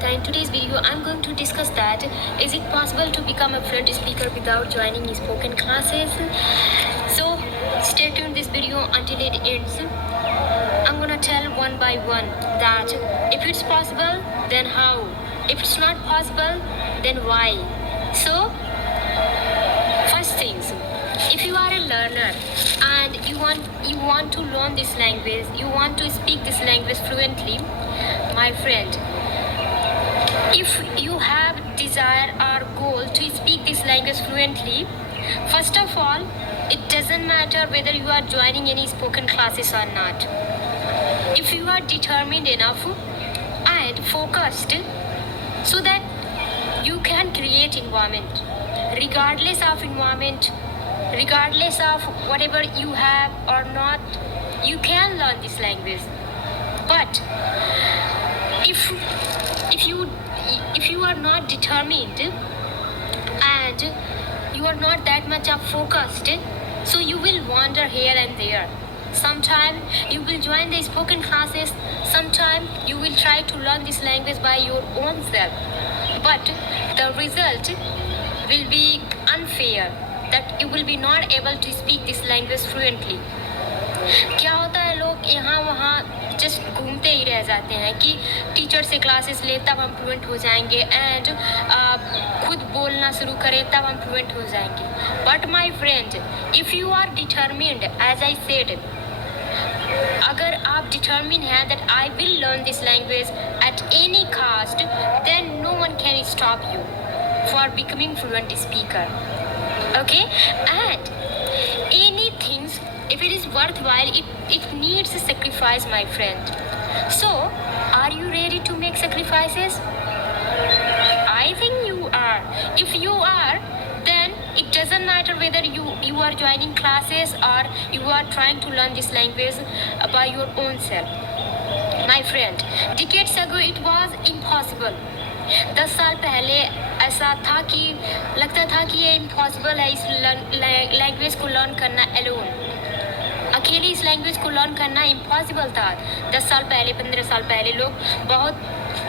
Namrata. In today's video, I'm going to discuss that is it possible to become a fluent speaker without joining spoken classes? So stay tuned this video until it ends. I'm gonna tell one by one that if it's possible, then how? If it's not possible, then why? So first things, if you are a learner and you want to learn this language, you want to speak this language fluently, my friend, if you have desire or goal to speak this language fluently, first of all, it doesn't matter whether you are joining any spoken classes or not. If you are determined enough and focused so that you can create environment, regardless of environment, regardless of whatever you have or not, you can learn this language. But if you are not determined and you are not that much of focused, so you will wander here and there. Sometime you will join the spoken classes, sometime you will try to learn this language by your own self, but the result will be unfair, that you will be not able to speak this language fluently. क्या होता है, लोग यहाँ वहाँ just घूमते ही रह जाते हैं कि टीचर से क्लासेस ले तब हम फ्लुएंट हो जाएंगे एंड खुद बोलना शुरू करें तब हम फ्लुएंट हो जाएंगे. But my friend, if you are determined, as I said, अगर आप डिटर्मिन हैं that I will learn this language at any cost, then no one can stop you for becoming fluent speaker. Okay? And anything, if it is worthwhile, it needs a sacrifice, my friend. So, are you ready to make sacrifices? I think you are. If you are, then it doesn't matter whether you are joining classes or you are trying to learn this language by your own self. My friend, decades ago it was impossible. 10 साल पहले ऐसा था कि लगता था कि ये impossible है इस लैंग्वेज को लर्न करना एलोन. अकेले इस लैंग्वेज को लर्न करना इम्पॉसिबल था. 10 साल पहले, 15 साल पहले लोग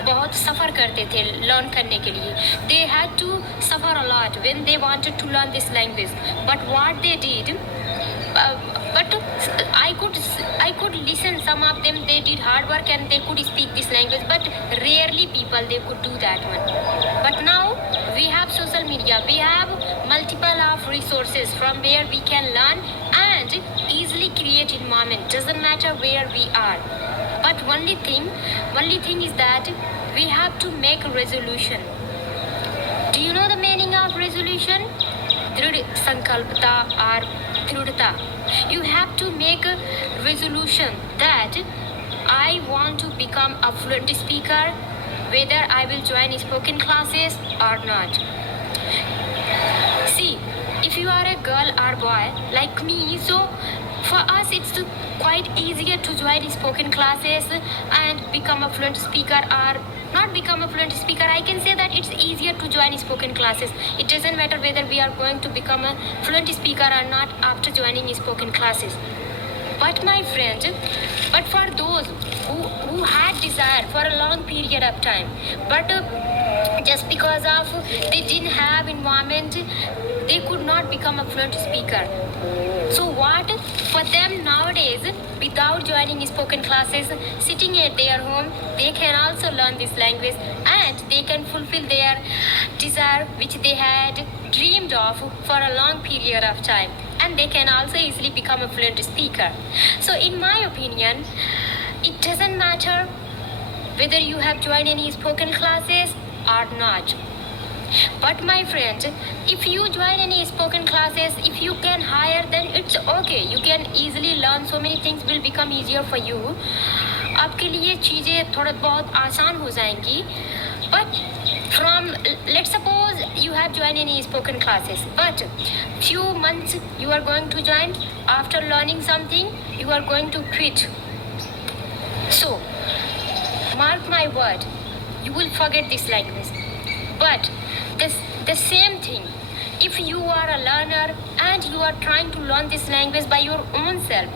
बहुत सफ़र करते थे लर्न करने के लिए. They had to suffer a lot when they wanted to learn this language. But what they did, but I could listen some of them. They did hard work and they could speak this language, but rarely people they could do that one. But now we have social media, we have multiple of resources from where we can learn and easily create environment. Doesn't matter where we are, but only thing is that we have to make a resolution. Do you know the meaning of resolution? Drid sankalpata or dridta. You have to make a resolution that I want to become a fluent speaker, whether I will join spoken classes or not. See, if you are a girl or boy like me, so for us it's quite easier to join spoken classes and become a fluent speaker, or not become a fluent speaker. I can say that it's easier to join spoken classes. It doesn't matter whether we are going to become a fluent speaker or not after joining spoken classes. But my friend, but for those who had desire for a long period of time, but just because of they didn't have environment, they could not become a fluent speaker. So what for them nowadays, without joining spoken classes, sitting at their home, they can also learn this language and they can fulfill their desire which they had dreamed of for a long period of time, and they can also easily become a fluent speaker. So in my opinion, it doesn't matter whether you have joined any spoken classes or not. But my friend, if you join any spoken classes, if you can hire, then it's okay. You can easily learn. So many things will become easier for you. आपके लिए चीज़ें थोड़ा बहुत आसान हो जाएंगी. But from, let's suppose you have joined any spoken classes, but few months you are going to join. After learning something, you are going to quit. So mark my word, you will forget this language. But the same thing, if you are a learner and you are trying to learn this language by your own self,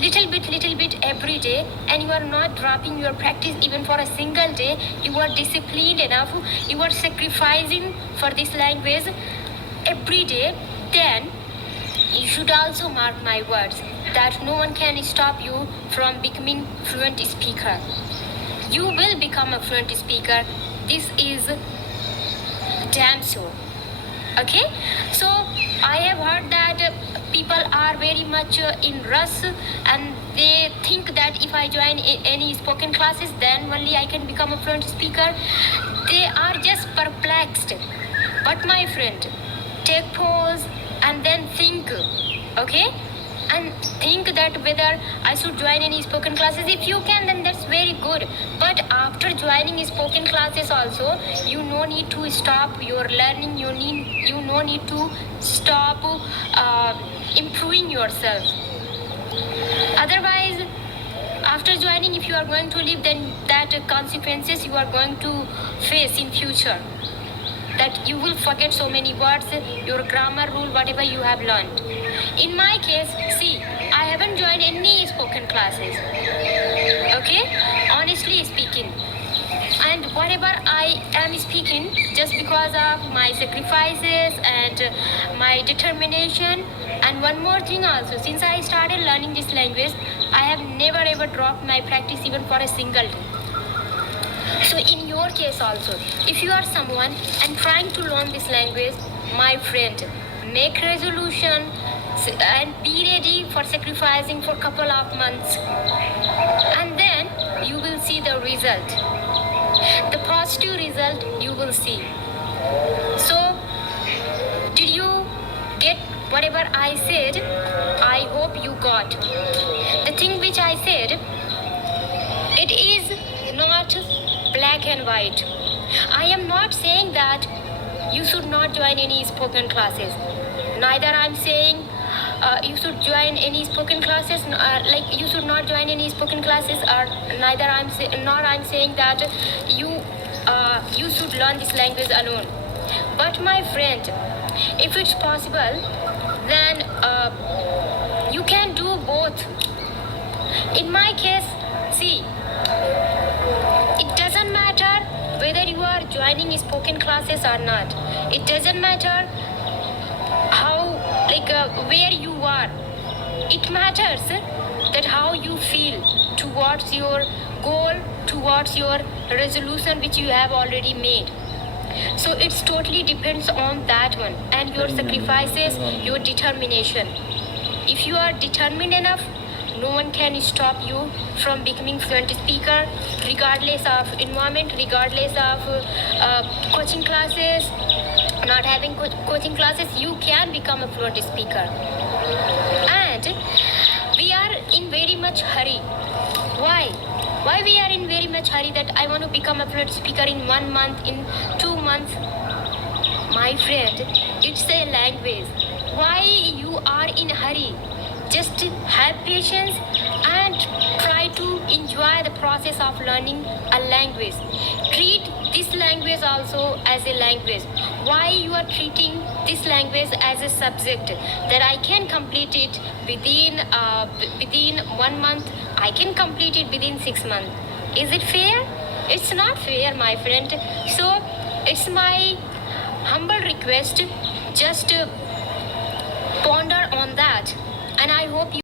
little bit every day, and you are not dropping your practice even for a single day, you are disciplined enough, you are sacrificing for this language every day, then you should also mark my words that no one can stop you from becoming fluent speaker. You will become a fluent speaker. This is damn sure. Okay, so I have heard that people are very much in rush, and they think that if I join any spoken classes, then only I can become a fluent speaker. They are just perplexed. But my friend, take pause and then think. Okay, and think that whether I should join any spoken classes. If you can, then that's very good. But after joining spoken classes also, you no need to stop your learning. You no need to stop improving yourself. Otherwise, after joining, if you are going to leave, then that consequences you are going to face in future. That you will forget so many words, your grammar rule, whatever you have learned. In my case, see, I haven't joined any spoken classes. Okay, honestly speaking, and whatever I am speaking, just because of my sacrifices and my determination. And one more thing also, since I started learning this language, I have never ever dropped my practice even for a single day. So in your case also, if you are someone and trying to learn this language, my friend, make resolution and be ready for sacrificing for couple of months, and then you will see the result, the positive result you will see. So did you get whatever I said? I hope you got. The thing which I said, it is not black and white. I am not saying that you should not join any spoken classes. Neither I'm saying you should join any spoken classes, like you should not join any spoken classes, or neither I'm saying that you should learn this language alone. But my friend, if it's possible, then you can do both. In my case, see, it doesn't matter whether you are joining spoken classes or not. It doesn't matter how, where you are. It matters that how you feel towards your goal, towards your resolution which you have already made. So it's totally depends on that one and your sacrifices, your determination. If you are determined enough, no one can stop you from becoming fluent speaker, regardless of environment, regardless of coaching classes, not having coaching classes. You can become a fluent speaker. And we are in very much hurry. Why we are in very much hurry that I want to become a fluent speaker in 1 month, in 2 months? My friend, it's a language. Why you are in hurry? Just have patience and try to enjoy the process of learning a language. Treat this language also as a language. Why you are treating this language as a subject that I can complete it within 1 month, I can complete it within 6 months. Is it fair? It's not fair, my friend. So it's my humble request, just ponder on that, and I hope you